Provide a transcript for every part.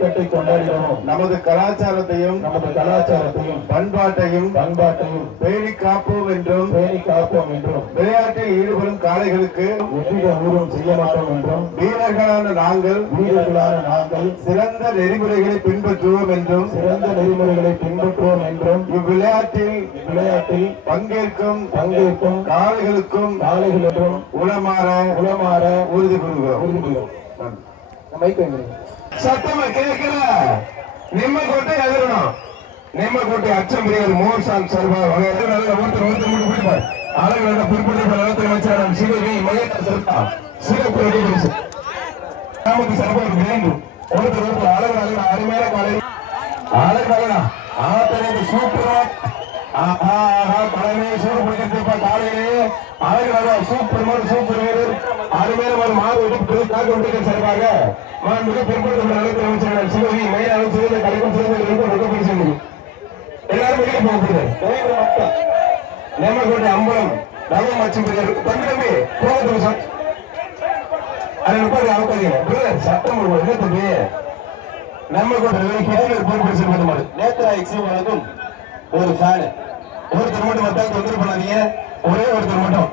ஜல்லிக்கட்டை கொண்டாடினோம் நமது கலாச்சாரத்தையும் நமது கலாச்சாரத்தையும் பண்பாட்டையும் பண்பாட்டையும் பேணி காப்போம் என்றும் பேணி காப்போம் என்றும் விளையாட்டில் ஈடுபடும் காளைகளுக்கு எவ்வித செய்ய மாட்டோம் என்றும் வீரர்களான நாங்கள் வீரர்களான நாங்கள் சிறந்த நெறிமுறைகளை பின்பற்றுவோம் என்றும் சிறந்த நெறிமுறைகளை பின்பற்றுவோம் என்றும் இவ்விளையாட்டில் விளையாட்டில் பங்கேற்கும் பங்கேற்கும் காளைகளுக்கும் காலைகள் என்றும் உளமாற உளமாற உறுதி கூறுகிறோம் உறுதிமொழிகிறோம். மைக் வைங்க. சத்தமா கேட்கல. கொட்டை எதிரணும் நிம்மக்கோட்டை அச்சம் பிரியர் மோர்சான் சர்வா வகையில நல்ல ஒருத்தர் ஒருத்தர் மட்டும் பிடிப்பார். ஆளுநர் பிற்படுத்த நலத்துறை அமைச்சர் சிவகை மையத்தை சிறப்பா சிறப்பு பரிசு நமக்கு சிறப்பு வேண்டும் ஒருத்தர் ஒருத்தர் அழகு அழகு அருமையான காலை அழகு அழகா. ஆத்தனை சூப்பரா. ஆஹா ஆஹா தலைமையை சூடு பிடிக்கிறதுப்பா காலையிலே. அழகு அழகா. சூப்பர் மாதிரி சூப்பர் வீரர். அருமையான ஒரு மாறு எடுப்பு காக்க முடிக்க சிறப்பாக மாண்புக்கு பிற்படுத்த நலத்துறை அமைச்சர் சிவகை மையம் சிறந்த கலைக்கும் பரிசு எல்லாரும் வெளியே போகிறது நேமக்கோட்டை அம்பலம் நவம் மற்றும் தம்பி தம்பி போகிறது சார். அது முப்பது அவக்காதீங்க சட்டம் ஒரு என்ன தம்பி? நம்ம கூட கேள்வி பொறுப்பு செய்வது மாதிரி நேத்ரா எக்ஸி வழங்கும் ஒரு ஃபேன் ஒருத்தர் மட்டும் மத்தால் தொந்தரவு பண்ணாதீங்க. ஒரே ஒருத்தர் மட்டும்.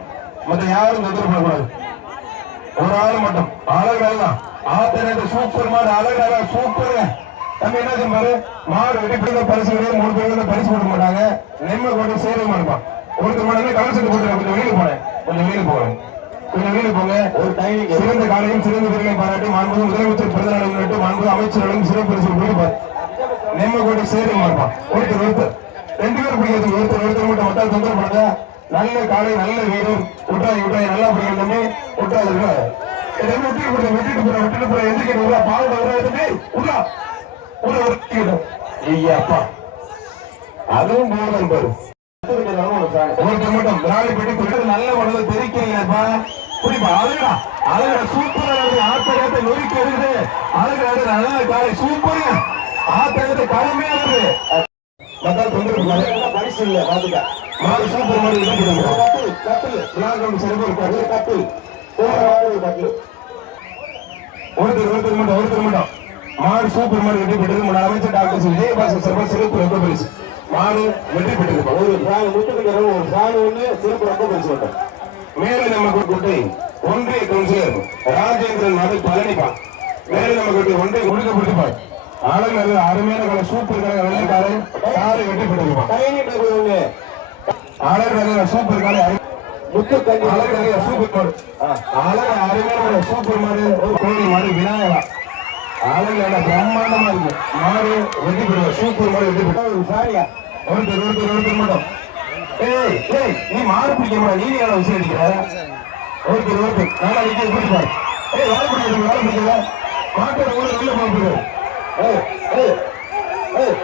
மத்த யாரும் தொந்தரவு பண்ணக்கூடாது. ஒரு ஆள் மட்டும். அழகு நல்லா ஆத்தனை சூப்பர் மாடு அழகு நல்லா சூப்பருங்க தம்பி என்ன சொல்றாரு மாடு வெடிப்பிடிந்த பரிசு கிடையாது மூணு பேர் வந்து பரிசு கொடுக்க மாட்டாங்க. நெம்ம கொண்டு சேர மாட்டான் ஒருத்தர் மட்டும் கலர் சட்டு போட்டு கொஞ்சம் வெளியே போனேன் கொஞ்சம் வெளியே போறேன் கொஞ்சம் வெளியே போங்க. ஒரு டைமிங் சிறந்த காலையும் சிறந்த வீரர்களை பாராட்டி மாண்பு முதலமைச்சர் பிறந்தநாள் முன்னிட்டு மாண்பு அமைச்சர்களும் சிறப்பு பரிசு கொடுப்பார் நெம்ம கொண்டு சேர மாட்டான் ஒருத்தர் ஒருத்தர். ரெண்டு பேரும் பிடிக்கிறது ஒருத்தர் ஒருத்தர் மட்டும் மத்தால் தொந்தரவு பண்ணாங்க நல்ல காலை நல்ல வீரர் விட்டாய் விட்டாய் நல்லா பிடிக்கும் தம்பி. விட்டாது விட்டுட்டு போற விட்டுட்டு போற விட்டுட்டு போற எந்திரிக்க உள்ள பால் தம்பி உள்ள உள்ள ஒரு ஐயாப்பா அதுவும் போதும் பாரு ஒருத்தர் மட்டும் விராலி பெட்டி போயிட்டு நல்ல உடம்பு தெரிக்கிறீங்கப்பா புரிப்பா அழகா அழகா சூப்பரா இருக்கு ஆத்தகத்தை நொறுக்கி இருக்குது அழகா இருக்கு நல்ல காலை சூப்பருங்க ஆத்தகத்தை கடுமையா இருக்குது மக்கள் தொந்தரவு பரிசு இல்ல பாத்துக்க மாடு சூப்பர் மாடு இது பண்ணுங்க கப்பில் கப்பில் விழாக்கம் ஒருத்தர் ஒருத்தர் மட்டும் ஒருத்தர் மட்டும் மாடு சூப்பர் மாடு வெற்றி பெற்றது முன்னாள் அமைச்சர் டாக்டர் விஜயபாசன் சிறப்பு சிறப்பு ரொம்ப பரிசு மாடு வெற்றி பெற்றிருப்பா ஒரு பிராணி முட்டுக்கிட்ட ஒரு பிராணி ஒண்ணு சிறப்பு ரொம்ப பரிசு மட்டும் மேலே நமக்கு கோட்டை ஒன்றிய கவுன்சிலர் ராஜேந்திரன் மது பழனிப்பா மேலே நமக்கு கோட்டை ஒன்றிய கொடுக்கப்படுப்பார் அழகு அருமையான கலை சூப்பர் கலை வெள்ளை காலை வெற்றி பெற்றிருப்பா அழகு சூப்பர் காலை முத்து கஞ்சி அழகாக சூப்பர். மாடு அழகு அருமையான சூப்பர் மாடு ஒரு கோழி மாடு விநாயகா. அழகான பிரம்மாண்டமா இருக்கு. மாடு வெற்றி பெறுவா சூப்பர் மாடு வெற்றி பெறுவா சாரியா? ஒருத்தர் ஒருத்தர் ஒருத்தர் மட்டும். ஏய் ஏய் நீ மாடு பிடிக்க மாட்டா நீ எவ்வளவு விஷயம் அடிக்கிற? ஒருத்தர் ஒருத்தர் நல்லா நிக்க பிடிப்பாரு ஏய் வாழை பிடிக்கிறது வாழை பிடிக்கல. மாட்டோட ஊர் நல்ல போகுது ஏய் ஏய் ஏய்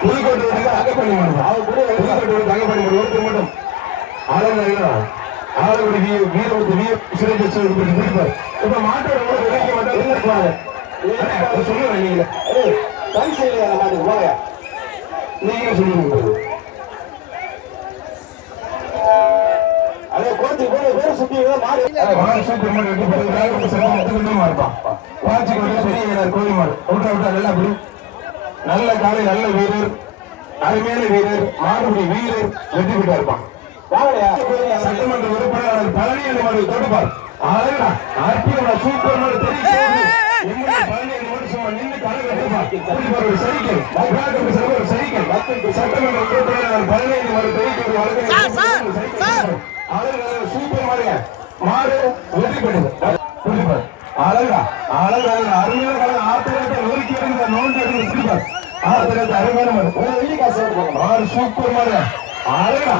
புதுக்கோட்டை அகப்பணி அங்க பண்ணி மாட்டோம் புதுக்கோட்டை அகப்பணி அங்க ஒருத்தர் மட்டும். ஆளுங்க ஆளுடைய வீ வீர சொல்லி பிடிப்பார் இப்ப மாட்டோட விளைக்க மாட்டோம் என்ன இருப்பாங்க சொல்லுங்க நீங்க பரிசு இல்லையா மாட்டுக்கு போங்க நீங்க சொல்லுங்க அதே கோச்சு போய் வேற சுத்தி வெட்டி போறதுக்காக ஒரு சிறப்பு முத்துக்கிட்டே மாறுப்பான் வாட்சி கொண்டு பெரிய கோழி மாடு. விட்டா விட்டா நல்லா அப்படி நல்ல காலை நல்ல வீரர். அருமையான வீரர். மாடுபடி வீரர். வெற்றி பெற்றா இருப்பான். சட்டமன்ற உறுப்பினர் பழனி என்ற தொடுப்பார் அழகா அற்புதமா சூப்பர் மாடு தெரியும். பழனி என்ற சும்மா நின்று கலை கட்டுப்பார் ஒரு சைக்கிள். ஒரு சைக்கிள். சட்டமன்ற உறுப்பினர் பழனி என்ற வழக்கு அழகு சூப்பர் மாடுங்க மாடு வெற்றி பெற்றது புரியுது அழகா அழகு அழகு. அருமையான கலர். ஆத்திரத்தை ஒதுக்கி இருந்த நோண்டு எடுத்து சிரிப்பார் ஆத்திரத்தை அருமையான மாடு ஒரு வெள்ளி காசு எடுத்து மாடு சூப்பர் மாடு அழகா.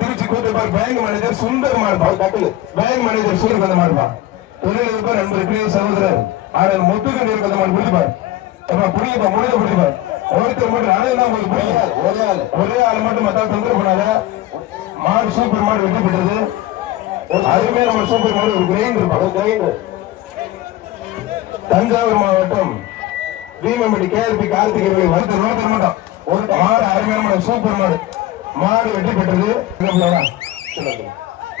திருச்சி கூத்துப்பார் பேங்க் மேனேஜர் சுந்தர் மாடுப்பா கட்டில் பேங்க் மேனேஜர் சுந்தர் அந்த மாடுப்பா தொழிலதிபர் நண்பர் பிரிய சகோதரர். அவர் முத்துக்கண் இருக்கிற மாடு பிடிப்பார் அப்ப புரியுப்பா முடிஞ்ச பிடிப்பார் ஒருத்தர் மட்டும் அழகுதான் உங்களுக்கு புரியாது ஒரே ஆள் ஒரே ஆள். மட்டும் மத்தா தொந்தரவு பண்ணாத. மாடு சூப்பர் மாடு வெற்றி பெற்றது. அருமையான ஒரு சூப்பர் மாடு ஒரு கிரைண்டர் தஞ்சாவூர் மாவட்டம் பீமம்படி கேஆர்பி கார்த்திகை வருத்த நோத்தர் மாட்டோம். ஒரு மாடு அருமையான மாடு சூப்பர் மாடு. மாடு வெற்றி பெற்றது.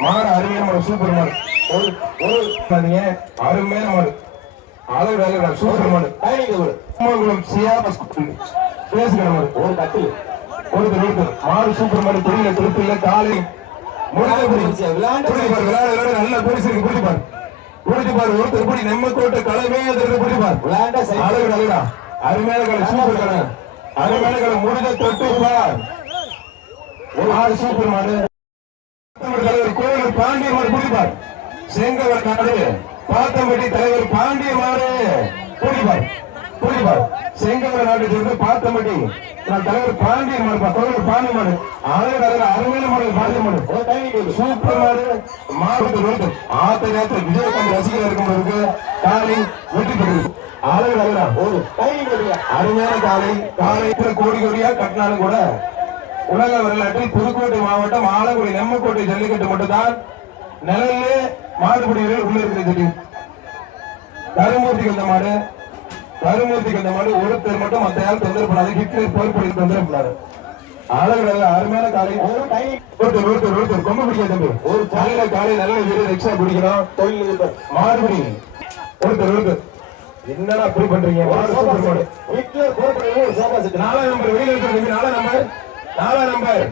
மாடு அருமையான மாடு சூப்பர் மாடு. ஒரு ஒரு அருமையான மாடு. அளவு வேலை சூப்பர் மாடு. கும்பகுளம் சியாபஸ் பேசுகிற மாடு. ஒரு கட்டில். ஒருத்தர் ஒருத்தர் மாடு சூப்பர் மாடு தெரியல திருப்பி இல்ல காலை முடிஞ்ச விளையாண்டு விளையாடு விளையாட நல்ல பரிசு இருக்கு பிடிச்சு பிடிச்சு பாரு ஒருத்தர் பிடி நம்ம கோட்டை அதிர்ந்து பிடிச்சு பாரு. விளையாண்ட அழகு அழகுடா. அருமையான கலை சூப்பர் கலை அருமையான கலை முடிஞ்ச தொட்டு பார். ஒரு ஆறு சூப்பர் மாடு. தலைவர் கோவில் பாண்டிய மாடு பிடிப்பார் செங்கவர் நாடு. பாத்தம்பட்டி தலைவர் பாண்டிய மாடு. பிடிப்பார் பிடிப்பார் செங்கவர் நாடு சேர்ந்து பாத்தம்பட்டி நான் தலைவர் பாண்டிய மாடு கோவில் பாண்டிய மாடு. அழகு அழகு அருமையான மாடு பாண்டிய மாடு. சூப்பர் மாடு. மாவட்ட ரோட்டு ஆத்த நேரத்தில் விஜயகாந்த் ரசிகர் இருக்கும்போது காலை வெற்றி பெற்றது. அழகு அழகா ஒரு அருமையான காலை. காலை கோடி கோடியா கட்டினாலும் கூட உலக வரலாற்றில் புதுக்கோட்டை மாவட்டம் ஆலங்குடி நெம்மக்கோட்டை ஜல்லிக்கட்டு மட்டும்தான் நிழல்ல மாடுபிடி உள்ள இருக்கிறது. தெரியும் கருமூர்த்திக்கு அந்த மாடு. கருமூர்த்திக்கு அந்த மாடு ஒருத்தர் மட்டும் மத்த யாரும் தொந்தரவு பண்ணாது ஹிட்லர் போர்ப்படி தொந்தரவு பண்ணாரு அழகு அருமையான காலை. ஒருத்தர் ஒருத்தர் ஒருத்தர் கொம்ப பிடிக்க தம்பி. ஒரு நல்ல காலை நல்ல வீரர் எக்ஸ்ட்ரா பிடிக்கணும். தொழில் மாடுபிடி ஒருத்தர் ஒருத்தர் என்னடா அப்படி பண்றீங்க? மாடு சூப்பர் மாடு ஹிட்லர் போர்ப்படையில ஒரு சோபா செட் நாலாம் நம்பர் வெளியில இருக்கிற நாலாம் நம்பர். நாலாம் நம்பர்.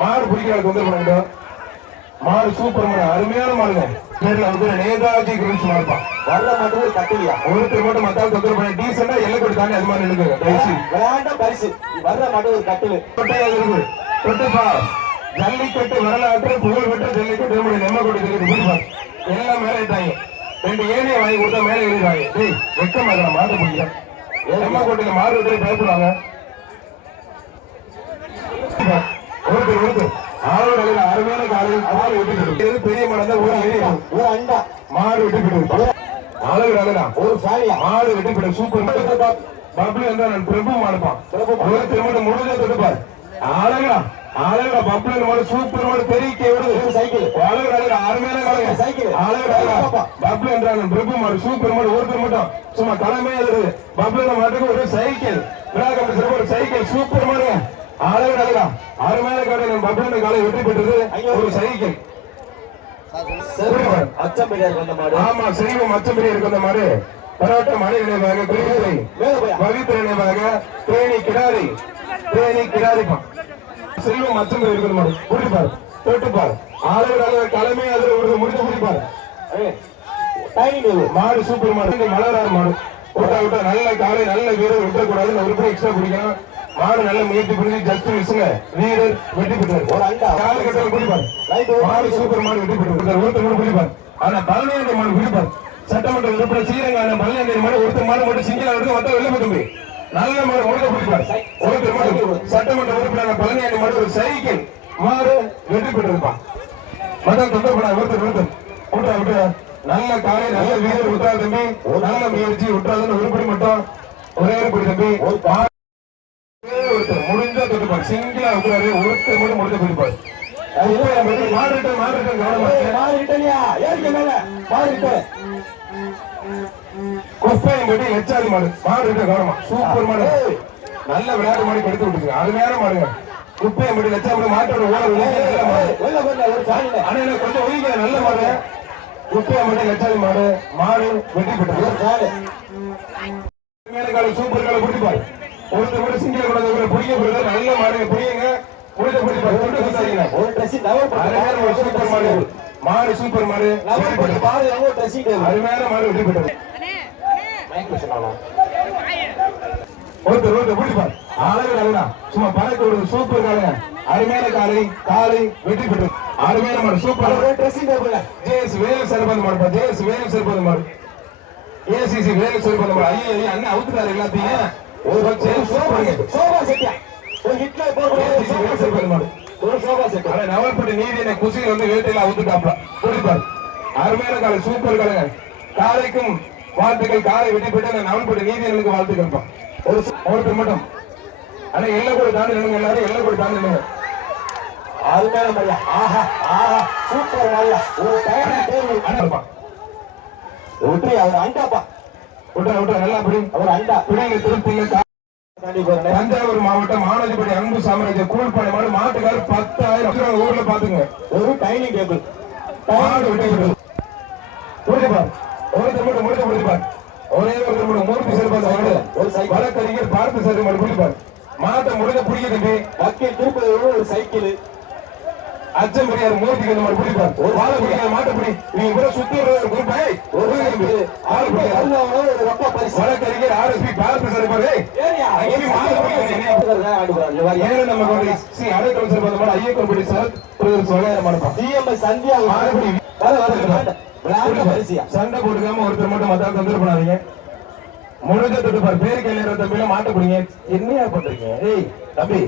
மாடு பிடிக்கிறாரு தொந்தரவு பண்ணிட்டோம் மாடு சூப்பர் மாடு. அருமையான மாடுங்க. பேர்ல வந்து நேதாஜி கிரில்ஸ் மாடுப்பான் வர்ற மட்டும் ஒரு கட்டிலியா ஒருத்தர் மட்டும் மத்தாள் தொந்தரவு பண்ணி டீசெண்டா எல்லை கொடுத்தாங்க அது மாதிரி நினைக்குங்க தயவுசு விளையாண்ட பரிசு. வர்ற மட்டும் ஒரு கட்டில் தொட்டையாக இருக்கு தொட்டுப்பா ஜல்லிக்கட்டு வரலாற்று புகழ் பெற்ற ஜல்லிக்கட்டு நம்முடைய நெம்மக்கோட்டை ஜல்லிக்கட்டு புரிப்பா எல்லாம் மேலே ஏட்டாங்க ரெண்டு ஏனையை வாங்கி கொடுத்தா மேலே ஏறிடுவாங்க டேய் வெக்கம் அதில் மாடு பிடிக்கிறேன் நெம்மக்கோட்டையில மாடு விட்டு பயப்படுவாங்க ஒருத்தர் ஒருத்தர். ஆளோட அழகு விட்டு பெரிய மரம் தான் ஒரு ஏரியா ஒரு அண்டா. மாடு விட்டு அழகு அழகா ஒரு சாலியா மாடு வெட்டி சூப்பர். பப்ளி பிரபு மாடுப்பான் முடிஞ்ச அழகா அழகா பப்ளி மாடு சூப்பர் மாடு விடுது. ஒரு சைக்கிள். அழகு அழகா அருமையான காலைங்க சைக்கிள். அழகு அழகா பப்ளி என்றால் பிரபு மாடு சூப்பர் மாடு ஒருத்தர் மட்டும் சும்மா தலைமையா இருக்குது. பப்ளி மாட்டுக்கு ஒரு சைக்கிள். விழா கம்பி சிறப்பு ஒரு சைக்கிள். சூப்பர் மாடுங்க. அழகு அழகா அருமையான காலை பப்ளி காலை வெற்றி பெற்றது ஒரு சைக்கிள். வந்த மாடு. ஆமா செல்வம் அச்சம்படி இருக்கு அந்த மாடு. பரோட்ட மணி நினைவாக தேனி கிடாரி. தேனி கிடாரிப்பா செல்வம் அச்சம்படி இருக்கிற மாடு. குடிப்பார் தொட்டுப்பார் ஆளுநர் அளவு தலைமை அதுல ஒரு முடிச்சு குடிப்பார் மாடு சூப்பர் மாடு. மலராறு மாடு. விட்டா விட்டா நல்ல காலை நல்ல வீரர். விட்டக்கூடாது படி எக்ஸ்ட்ரா பிடிக்கணும். மாடு நல்ல முயற்சி புரிஞ்சு ஜஸ்ட் மிஸ்ங்க வீரர் வெற்றி பெற்றார். ஒரு அண்டா. காலை கட்டல குடிப்பார் மாடு சூப்பர் மாடு வெற்றி பெற்று ஒருத்தர் கூட பிடிப்பார் ஆனா பழனியாண்டி மாடு பிடிப்பார் சட்டமன்ற உறுப்பினர் ஸ்ரீரங்கான பழனியாண்டி மாடு ஒருத்தர் மாடு மட்டும் சிங்கிளா எடுத்து மொத்தம் வெளில போட்டு நல்ல மாடு முழுக்க பிடிப்பார் ஒருத்தர் மாடு சட்டமன்ற உறுப்பினர் பழனியாண்டி மாடு ஒரு சைக்கிள். மாடு வெற்றி பெற்றிருப்பான் மதம் தொந்தரப்படா ஒருத்தர் ஒருத்தர். விட்டா விட்டு நல்ல காலை நல்ல வீரர் விட்டா தம்பி. நல்ல முயற்சி விட்டாதுன்னு உருப்படி மட்டும். ஒரே ஒரு தம்பி. ஒரே ஒருத்தர் முடிஞ்சா தொட்டுப்பார் சிங்கிளா உட்காரு ஒருத்தர் மட்டும் முடிஞ்ச மாறிட்டம் கவனமா. மாடு ரிட்டனியா ஏறிக்க மேல. மாடு ரிட்டன் குப்பையும் படி எச்சாதி மாடு மாடு கவனமா. சூப்பர் மாடு. நல்ல விளையாட்டு மாடு எடுத்து விட்டுருங்க அருமையான மாடுங்க. குப்பையும் படி லட்சா மாடு. மாட்டோட ஓட ஆனா கொஞ்சம் ஒதுங்க நல்ல மாடு. குப்பையும் படி லட்சாதி மாடு மாடு வெட்டி பெற்றது சூப்பர் கால பிடிப்பாரு ஒருத்தர் கூட சிங்கில கூட பிடிக்க போறது நல்ல மாடு. பிடிங்க. முடிஞ்ச பிடிப்பாரு கொண்டு வந்தாங்க ஒரு ட்ரெஸ் அருமையான ஒரு சூப்பர் மாடு. மாடு சூப்பர் மாடு. லவர் போட்டு பாரு டேபிள் அருமையான மாடு வெற்றி பெற்றது. ஒருத்தர் ஒருத்தர் பிடிப்பார் அழகு அழகா சும்மா பறக்க ஒரு சூப்பர் காலைங்க அருமையான காலை காலை வெற்றி பெற்றது. அருமையான மாடு சூப்பர் ஒரு ட்ரெஸ்ஸிங் டேபிள் ஜேஎஸ் வேலு சர்பந்த மாடு ஜேஎஸ் வேலு சர்பந்த மாடு. ஏசிசி வேலு சர்பந்த மாடு. ஐயோ ஐயோ, அண்ணன் அவுத்துட்டாரு எல்லாத்தையும். ஒரு ஜேஎஸ் சூப்பருங்க சோபா செட்டியா ஒரு ஹிட்லர் போட்டு மாடு ஒரு சோபா செட் ஆனா நவல்பட்டி நீதியின குசியில் வந்து வேட்டையில அவுத்துட்டாப்ல. பிடிப்பார் அருமையான காலை சூப்பர் காலைங்க காலைக்கும் வாழ்த்துக்கள். காலை வெற்றி பெற்று நவல்பட்டி நீதியனுக்கு வாழ்த்துக்கள் ஒரு ஒருத்தர் மட்டும். ஆனா எல்லை கூட தாண்டி எல்லாரும். எல்லை கூட தாண்டி நில்லுங்க. அருமையான மரியா ஆஹா ஆஹா. சூப்பர் மரியா ஒரு அண்ணா இருப்பான் விட்டு அவர் அண்டாப்பா. விட்டா விட்டா நல்லா பிடி அவர் அண்டா பிடிங்க போறேன் தஞ்சாவூர் மாவட்டம் மானஜிபடி அன்பு சாம்ராஜ்யம் கூழ்பானை மாடு மாட்டுக்காரு பத்தாயிரம். ஊர்ல பாத்துங்க. ஒரு டைனிங் டேபிள். முடிச்சுப்பார் ஒருத்தர் மட்டும் முடிச்சு முடிச்சுப்பார் ஒரே ஒருத்தர் மட்டும் மூர்த்தி சிறப்பாக மாடு ஒரு. வழக்கறிஞர் பார்த்து சார் மாடு பிடிப்பார். மாட்டை முடிஞ்ச பிடிக்க தம்பி. வக்கீல் திருப்பதி ஒரு சைக்கிள். அச்சம் பெரியார் மூர்த்திக்கு இந்த மாதிரி பிடிப்பார் ஒரு வாழை பிடிக்காத மாட்டை பிடி. நீங்க கூட சுத்தி ஒரு குரூப் ஒரு பிடிக்காது. ஒரு ரொக்க பரிசு. வழக்கறிஞர் ஆர்எஸ்பி பார்த்து சார் பாரு பிடி சண்டை போட்டுக்காம ஒருத்தர் மட்டும் மத்தாள் தொந்தரவு பண்ணாதீங்க முடிஞ்ச தொட்டு பாரு கையில தம்பியில மாட்ட பிடிங்க. என்னையா பண்றீங்க? ஏய் தம்பி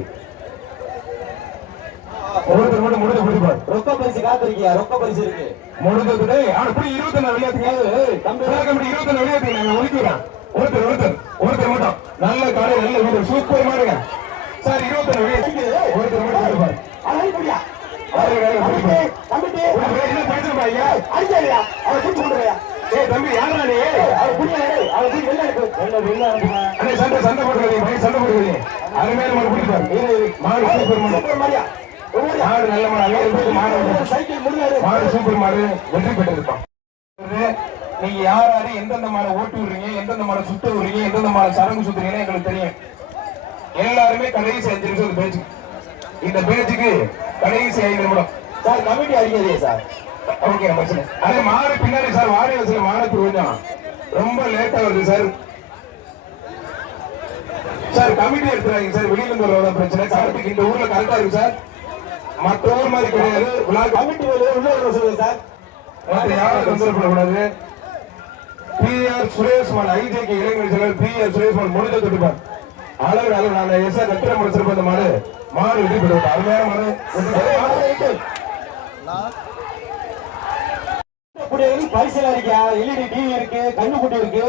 ஒருத்தர் மட்டும் முடிஞ்ச பிடிச்சு பாரு ரொக்க பரிசு காத்திருக்கியா? ரொக்க பரிசு இருக்கு. முடிஞ்ச தொட்டு ஆனா பிடி இருபத்தி நாலு விளையாட்டுங்க இருபத்தி நாலு விளையாட்டு நாங்க ஒதுக்கிறோம் ஒருத்தர் ஒருத்தர் ஒருத்தர் மட்டும். நல்ல காலை நல்ல வீடு. சூப்பர் மாடுங்க. சார் இருபத்தி நாலு விளையாட்டு ஒருத்தர் மட்டும் பிடிச்சு பாரு அழகியா ஆறு வேலை பிடிச்சு பாரு தம்பிட்டு ஒரு வேலை என்ன படிச்சிருப்பா ஐயா? அடிச்சாரியா அவன் கூட்டு கொண்டுறியா ஏய் தம்பி யாரா நீ? அவன் புரியல அவன் போய் வெளில அனுப்பு வெளில வெளில அனுப்புங்க அண்ணே சண்டை சண்டை பையன் சண்டை போட்டுக்கிறீங்க அருமையான மாடு பிடிப்பார். மாடு சூப்பர் மாடு. மாடு நல்ல மாடு மாடு. மாடு சூப்பர் மாடு வெற்றி பெற்றிருப்பான் நீங்க யார் யாரு எந்தெந்த மாடை ஓட்டி விடுறீங்க எந்தெந்த மாடை சுத்த விடுறீங்க எந்தெந்த மாடை சரங்கு சுத்துறீங்கன்னு எங்களுக்கு தெரியும். எல்லாருமே கடைசி அஞ்சு நிமிஷம் பேச்சுக்கு இந்த பேச்சுக்கு கடைசி ஐந்து நிமிடம். சார் கமிட்டி அடிக்காதீங்க சார். ஓகே பிரச்சனை அதே மாடு பின்னாடி சார் வாடி வசதி மாடத்துக்கு கொஞ்சம் ரொம்ப லேட்டா வருது சார். சார் கமிட்டி எடுத்துறாங்க சார் வெளியில இருந்து வர பிரச்சனை. கரெக்டுக்கு இந்த ஊர்ல கரெக்டா இருக்கு சார். மற்ற ஊர் மாதிரி கிடையாது. விழா கமிட்டி வேலையை உள்ள வர சொல்லுங்க சார். மற்ற யாரும் பி ஆர் சுரேஷ்மான் ஐஜேகே இளைஞர் செயலர் பி ஆர் சுரேஷ்மான் முடிஞ்ச தொட்டுப்பார். அளவு அளவு நான் எஸ் ஆர் கட்டிட முடிச்சிருப்ப மாடு. மாடு வெற்றி அருமையான மாடு. பரிசல் இருக்கா? எல்இடி டிவி இருக்கு கண்ணுக்குட்டி இருக்கு.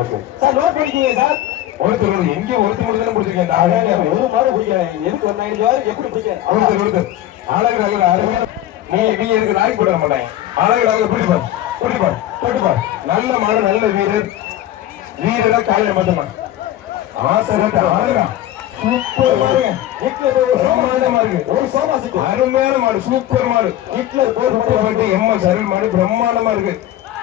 ஓகே. சார் நோட் பண்ணிக்கீங்க சார். ஒருத்தர் எங்கே ஒருத்தர் மட்டும் தானே பிடிச்சிருக்கேன் ஒரு மாடு பிடிக்கிறேன் எதுக்கு ஒரு ரூபாய் எப்படி பிடிக்கிறேன் ஒருத்தர் ஒருத்தர் அழகு அழகு அருமையான நீ நீ எதுக்கு நாய் போட மாட்டாங்க அழகு அழகு பிடிப்பார் பிடிப்பார் தொட்டுப்பார் நல்ல மாடு நல்ல வீரர். வீரரா காலையில மட்டுமா ஆசை அழகா. சூப்பர் ஒரு பிரம்மாண்டமா இருக்கு. ஒரு சோமா சிட்டு அருமையான மாடு சூப்பர் மாடு. ஹிட்லர் போர் சூப்பர் எம் எஸ் அருள் மாடு பிரம்மாண்டமா இருக்கு.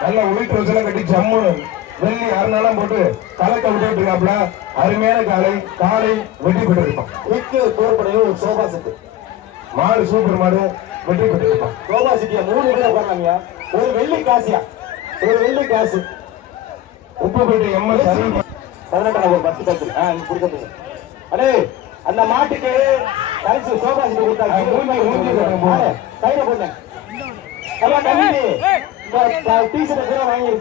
நல்ல ஒயிட் ரோஸ் எல்லாம் கட்டி ஜம்முன்னு வெள்ளி அருணாலாம் போட்டு கலக்க விட்டுட்டு இருக்காப்ல அருமையான காலை காலை வெட்டி பெற்று இருப்பான் ஹிட்லர் போர் படையும் ஒரு சோபா செட்டு. மாடு சூப்பர் மாடு வெற்றி பெற்று இருப்பான் சோபா சிட்டியா? மூணு பேர் உட்காராங்க ஒரு வெள்ளி காசியா? ஒரு வெள்ளி காசு. உப்புப்பேட்டை எம் எஸ் அருள் மாடு. பதினெட்டாம் ஒரு பத்து பத்து. ஆ இங்க கொடுக்க அடே அந்த மாட்டுக்கு கரைச்சு சோபா சிட்டு கொடுத்தாங்க மூஞ்சி, மூஞ்சி. கையில போட்டேன் அம்மா தம்பி. டீஷர்ட் கூட வாங்கி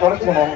தொடச்சுக்கணும்